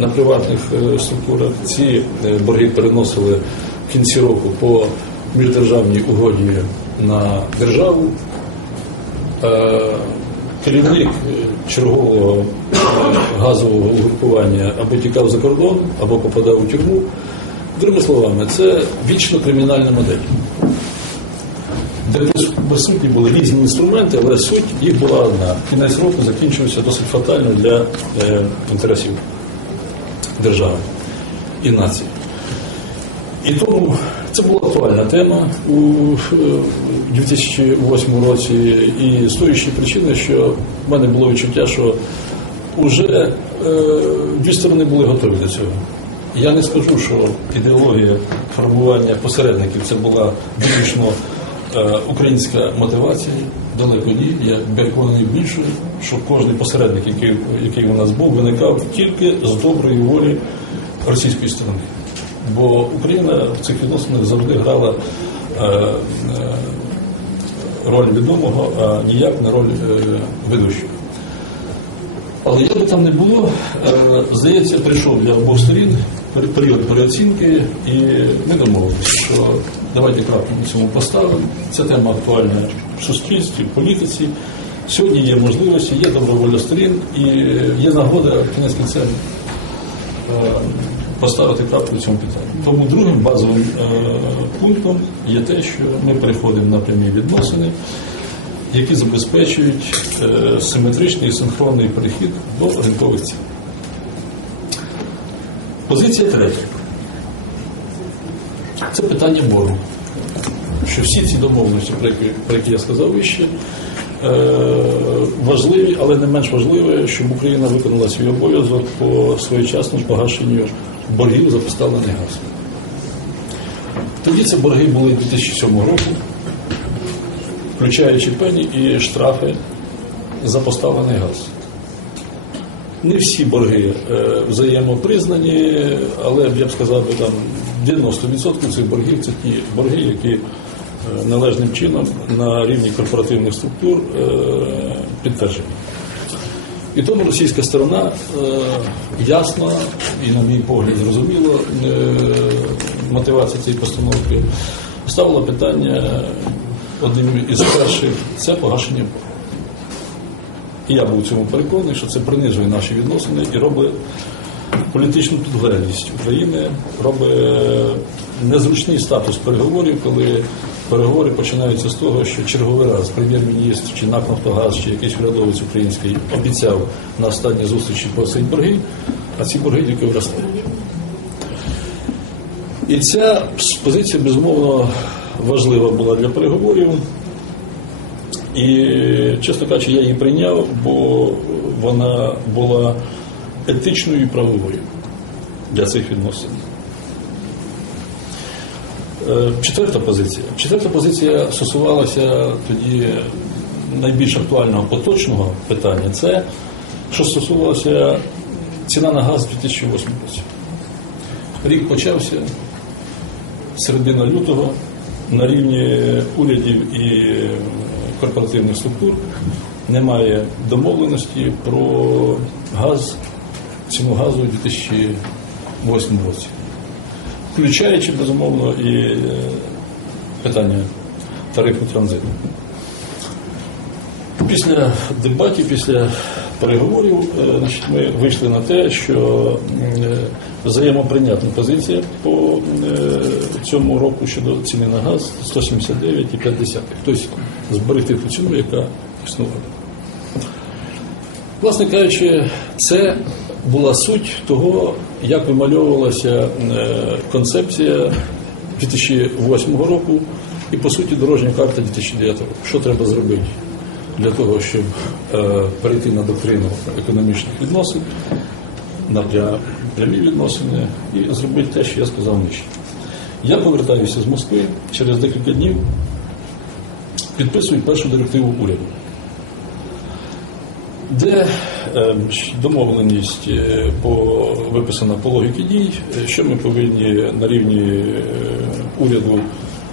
на приватних е, структурах. Ці е, борги переносили в кінці року по міждержавній угоді на державу. Е, Керівник чергового газового угрупування або тікав за кордон, або попадав у тюрму. Другими словами, це вічно кримінальна модель де присутні були різні інструменти, але суть їх була одна. Кінець року закінчився досить фатально для інтересів держави і нації. І тому це була актуальна тема у е, 2008 році, і з тої ще причини, що в мене було відчуття, що вже е, дві сторони були готові до цього. Я не скажу, що ідеологія формування посередників це була виключно е, українська мотивація. Далеко ні. Я переконаний більше, що кожен посередник, який, який у нас був, виникав тільки з доброї волі російської сторони. Бо Україна в цих відносинах завжди грала е, е, роль відомого, а ніяк не роль е, ведучого. Але як би там не було, е, здається, прийшов для обох сторін період переоцінки, і ми домовилися, що давайте крапку на цьому поставимо. Ця тема актуальна в суспільстві, в політиці. Сьогодні є можливості, є добровольна сторін і є нагода кінець кінцем е, поставити крапку в цьому питанні. Тому другим базовим е, пунктом є те, що ми переходимо на прямі відносини, які забезпечують е, симетричний і синхронний перехід до ринкових цін. Позиція третя. Це питання боргу. Що всі ці домовленості, про які, я сказав вище, е, важливі, але не менш важливе, щоб Україна виконала свій обов'язок по своєчасному погашенню боргів за поставлений газ. Тоді це борги були 2007 року, включаючи пені і штрафи за поставлений газ. Не всі борги е, взаємопризнані, але я б сказав, там 90% цих боргів це ті борги, які е, належним чином на рівні корпоративних структур е, підтверджені. І тому російська сторона ясно і, на мій погляд, зрозуміло мотивація цієї постановки ставила питання одним із перших це погашення боргу. І я був цьому переконаний, що це принижує наші відносини і робить політичну підлеглість України, робить незручний статус переговорів, коли переговори починаються з того, що черговий раз прем'єр-міністр чи НАК «Нафтогаз» чи якийсь урядовець український обіцяв на останній зустрічі погасити борги, а ці борги тільки виростають. І ця позиція, безумовно, важлива була для переговорів. І, чесно кажучи, я її прийняв, бо вона була етичною і правовою для цих відносин. Е, Четверта позиція. Четверта позиція стосувалася тоді найбільш актуального поточного питання. Це що стосувалося ціна на газ у 2008 році. Рік почався середина лютого на рівні урядів і корпоративних структур немає домовленості про газ, ціну газу у 2008 році, включаючи, безумовно, і е, питання тарифу транзиту. Після дебатів, після переговорів, е, ми вийшли на те, що е, взаємоприйнятна позиція по е, цьому року щодо ціни на газ 179,5. Тобто зберегти ту ціну, яка існувала. Власне кажучи, це була суть того, як вимальовувалася е, концепція 2008 року і, по суті, дорожня карта 2009 року. Що треба зробити для того, щоб е, перейти на доктрину економічних відносин, на пря- прямі відносини і зробити те, що я сказав нижче. Я повертаюся з Москви через декілька днів, підписую першу директиву уряду де е, домовленість е, по виписана по логіки дій, що ми повинні на рівні е, уряду,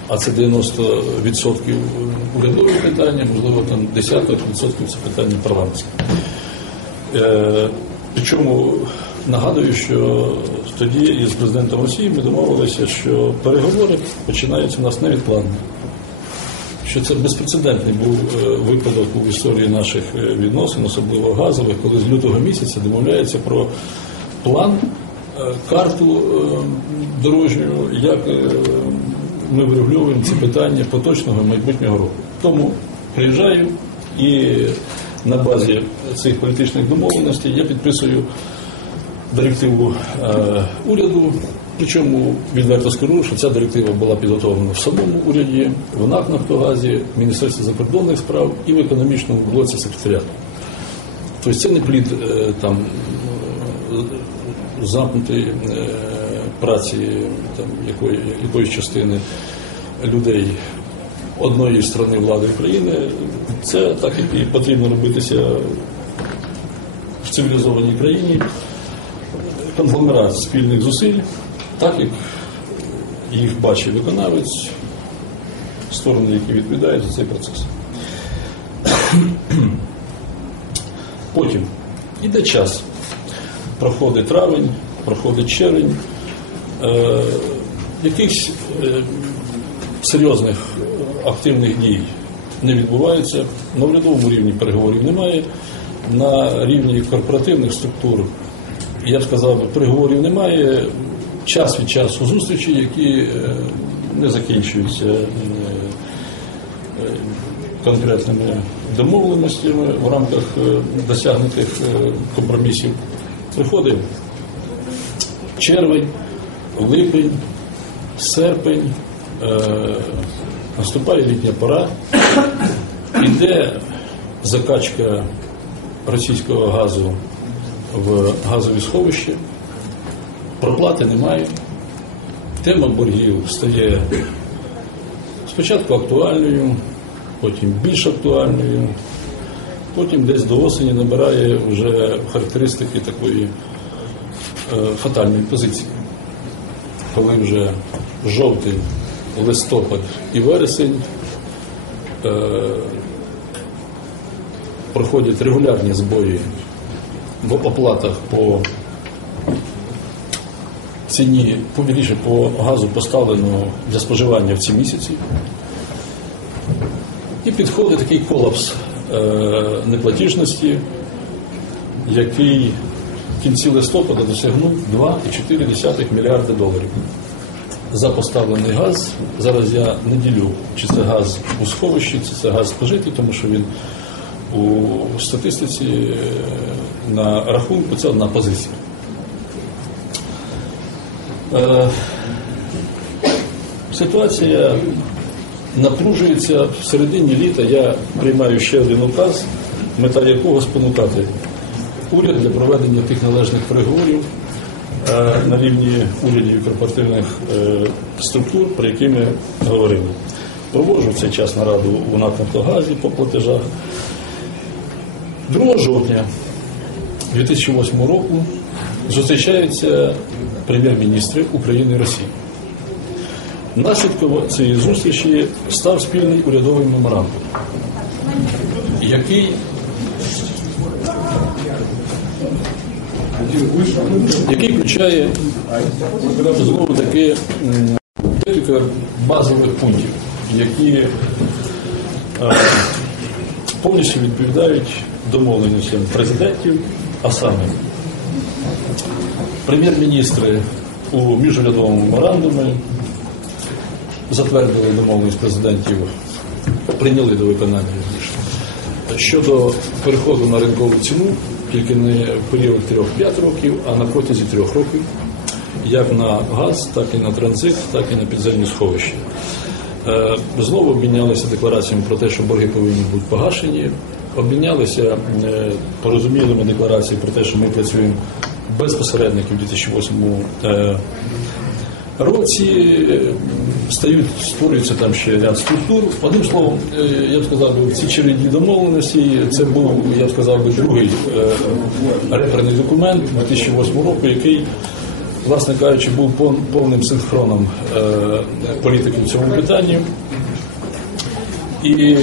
а це 90% урядові питання, можливо, там 10% це питання парламентське. Причому Нагадую, що тоді із президентом Росії ми домовилися, що переговори починаються у нас невідкладно. Що це безпрецедентний був е, випадок у історії наших е, відносин, особливо газових, коли з лютого місяця домовляється про план, е, карту дорожню, як ми врегульовуємо ці питання поточного майбутнього року. Тому приїжджаю і на базі цих політичних домовленостей я підписую директиву е, уряду. Причому відверто скажу, що ця директива була підготовлена в самому уряді, в НАК «Нафтогазі», в Міністерстві закордонних справ і в економічному блоці секретаріату. Тобто це не плід е, там е, замкнутої е, праці там, якої, якоїсь частини людей одної сторони влади України. Це так, і потрібно робитися в цивілізованій країні конгломерат спільних зусиль, так як їх бачить виконавець, сторони, які відповідають за цей процес. Потім іде час. Проходить травень, проходить червень. Е, якихось е, серйозних активних дій не відбувається. На урядовому рівні переговорів немає. На рівні корпоративних структур я б сказав, переговорів немає. Час від часу зустрічі, які е, не закінчуються е, е, конкретними домовленостями в рамках досягнутих компромісів. Приходить червень, липень, серпень, наступає літня пора, іде закачка російського газу в газові сховища, проплати немає. Тема боргів стає спочатку актуальною, потім більш актуальною, потім десь до осені набирає вже характеристики такої е, фатальної позиції. Коли вже жовтий, листопад і вересень е, проходять регулярні збої в оплатах по ціні, повірніше, по газу поставленого для споживання в ці місяці. І підходить такий колапс е, неплатіжності, який в кінці листопада досягнув 2,4 мільярди доларів. За поставлений газ. Зараз я не ділю, чи це газ у сховищі, чи це газ спожитий, тому що він у статистиці е, на рахунку це одна позиція. Е, Ситуація напружується в середині літа. Я приймаю ще один указ, мета якого спонукати уряд для проведення тих належних переговорів е, на рівні урядів і корпоративних структур, про які ми говорили. Проводжу в цей час нараду у НАК «Нафтогазі» по платежах. 2 жовтня 2008 року зустрічаються прем'єр-міністри України і Росії. Наслідком цієї зустрічі став спільний урядовий меморандум, який який включає знову таки декілька базових пунктів, які е, повністю відповідають домовленостям президентів, а саме прем'єр-міністри у міжурядовому меморандумі затвердили домовленість президентів, прийняли до виконання щодо переходу на ринкову ціну, тільки не в період 3-5 років, а на протязі 3 років, як на газ, так і на транзит, так і на підземні сховища. Е, Знову обмінялися деклараціями про те, що борги повинні бути погашені. Обмінялися е, порозумілими деклараціями про те, що ми працюємо без посередників у 2008 е, році. Е, Стають, створюються там ще ряд структур. Одним словом, я б сказав, в цій череді домовленості це був, я б сказав, би, другий реперний документ 2008 року, який власне кажучи, був повним синхроном політики в цьому питанні. І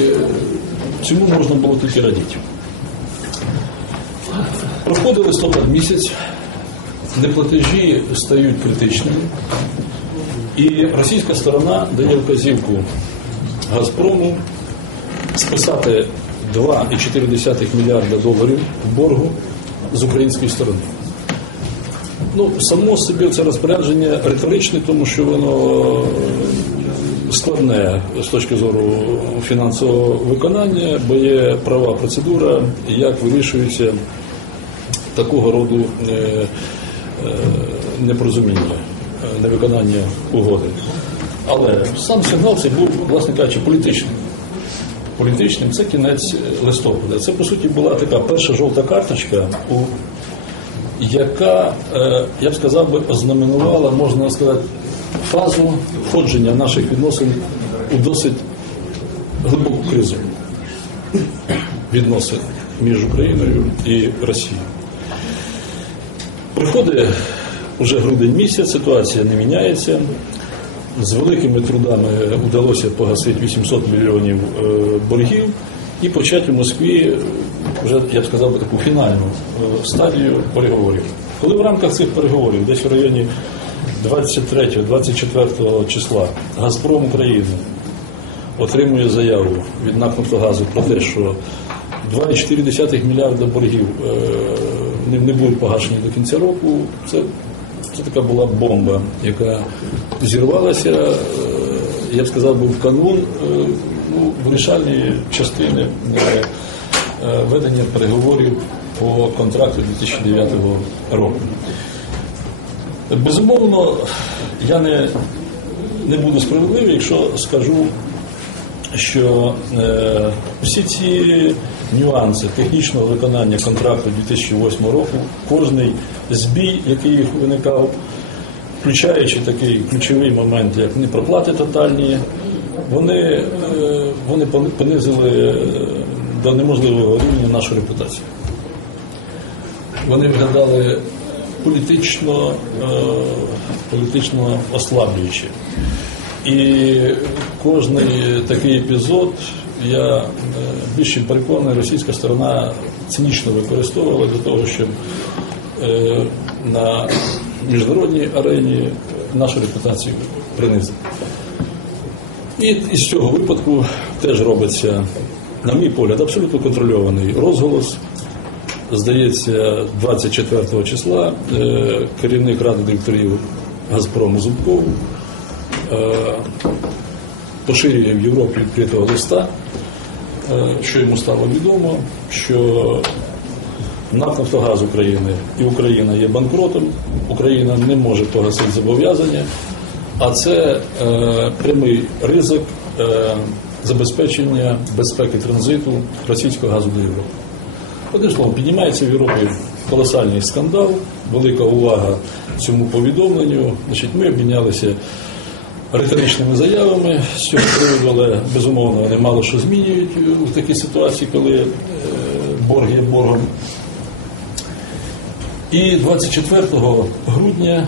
цьому можна було тільки радіти. Проходив листопад місяць, неплатежі стають критичними, і російська сторона дає вказівку Газпрому списати 2,4 мільярда доларів боргу з української сторони. Ну, само собі це розпорядження риторичне, тому що воно складне з точки зору фінансового виконання, бо є права процедура, як вирішується такого роду е, е, непорозуміння, е, невиконання угоди. Але сам сигнал це був, власне кажучи, політичним. Політичним це кінець листопада. Це по суті була така перша жовта карточка, яка, я б сказав би, ознаменувала, можна сказати, фазу входження наших відносин у досить глибоку кризу відносин між Україною і Росією. Приходить вже грудень місяць, ситуація не міняється. З великими трудами вдалося погасити 800 мільйонів е, боргів і почати в Москві вже, я б сказав, таку фінальну е, стадію переговорів. Коли в рамках цих переговорів, десь в районі 23-24 числа, Газпром України отримує заяву від НАК «Нафтогазу» про те, що 2,4 мільярда боргів е, не, будуть погашені до кінця року. Це, це така була бомба, яка зірвалася, е, я б сказав, би в канун е, ну, вирішальні частини ведення переговорів по контракту 2009 року. Безумовно, я не, не буду справедливий, якщо скажу, що е, всі ці нюанси технічного виконання контракту 2008 року, кожний збій, який виникав, включаючи такий ключовий момент, як непроплати тотальні, вони, е, вони понизили е, до неможливого рівня нашу репутацію. Вони виглядали політично, е, політично ослаблюючи. І кожний такий епізод, я е, більше переконаний, російська сторона цинічно використовувала для того, щоб е, на міжнародній арені нашу репутацію принизити. І із цього випадку теж робиться, на мій погляд, абсолютно контрольований розголос. Здається, 24 числа е, керівник ради директорів Газпрому Зубков е, поширює в Європі відкритого листа, е, що йому стало відомо, що НАК «Нафтогаз України і Україна є банкротом, Україна не може погасити зобов'язання, а це прямий ризик забезпечення безпеки транзиту російського газу до Європи. Одним словом, піднімається в Європі колосальний скандал, велика увага цьому повідомленню. Значить, Ми обмінялися риторичними заявами з цього приводу, але безумовно вони мало що змінюють у такій ситуації, коли е, борг є боргом. І 24 грудня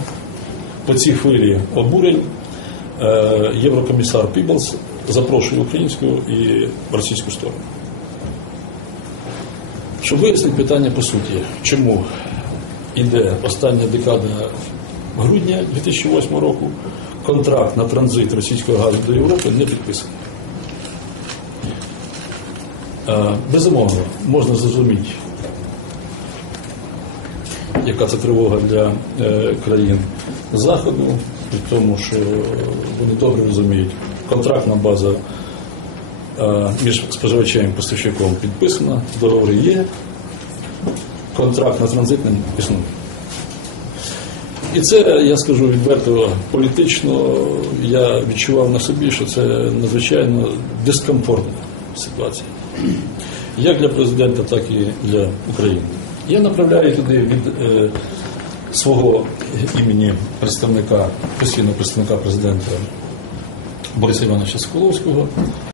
по цій хвилі обурень е, єврокомісар Піблс запрошує українську і російську сторону. Щоб вияснити питання по суті, чому йде остання декада грудня 2008 року, контракт на транзит російського газу до Європи не підписаний. Е, Безумовно, можна зрозуміти, яка це тривога для е, країн Заходу, при тому, що вони добре розуміють, контрактна база е, між споживачем і поставщиком підписана, договори є, контракт на транзитним існує. І це, я скажу відверто, політично я відчував на собі, що це надзвичайно дискомфортна ситуація. Як для президента, так і для України. Я направляю туди від е, свого імені представника, постійного представника президента Бориса Івановича Соколовського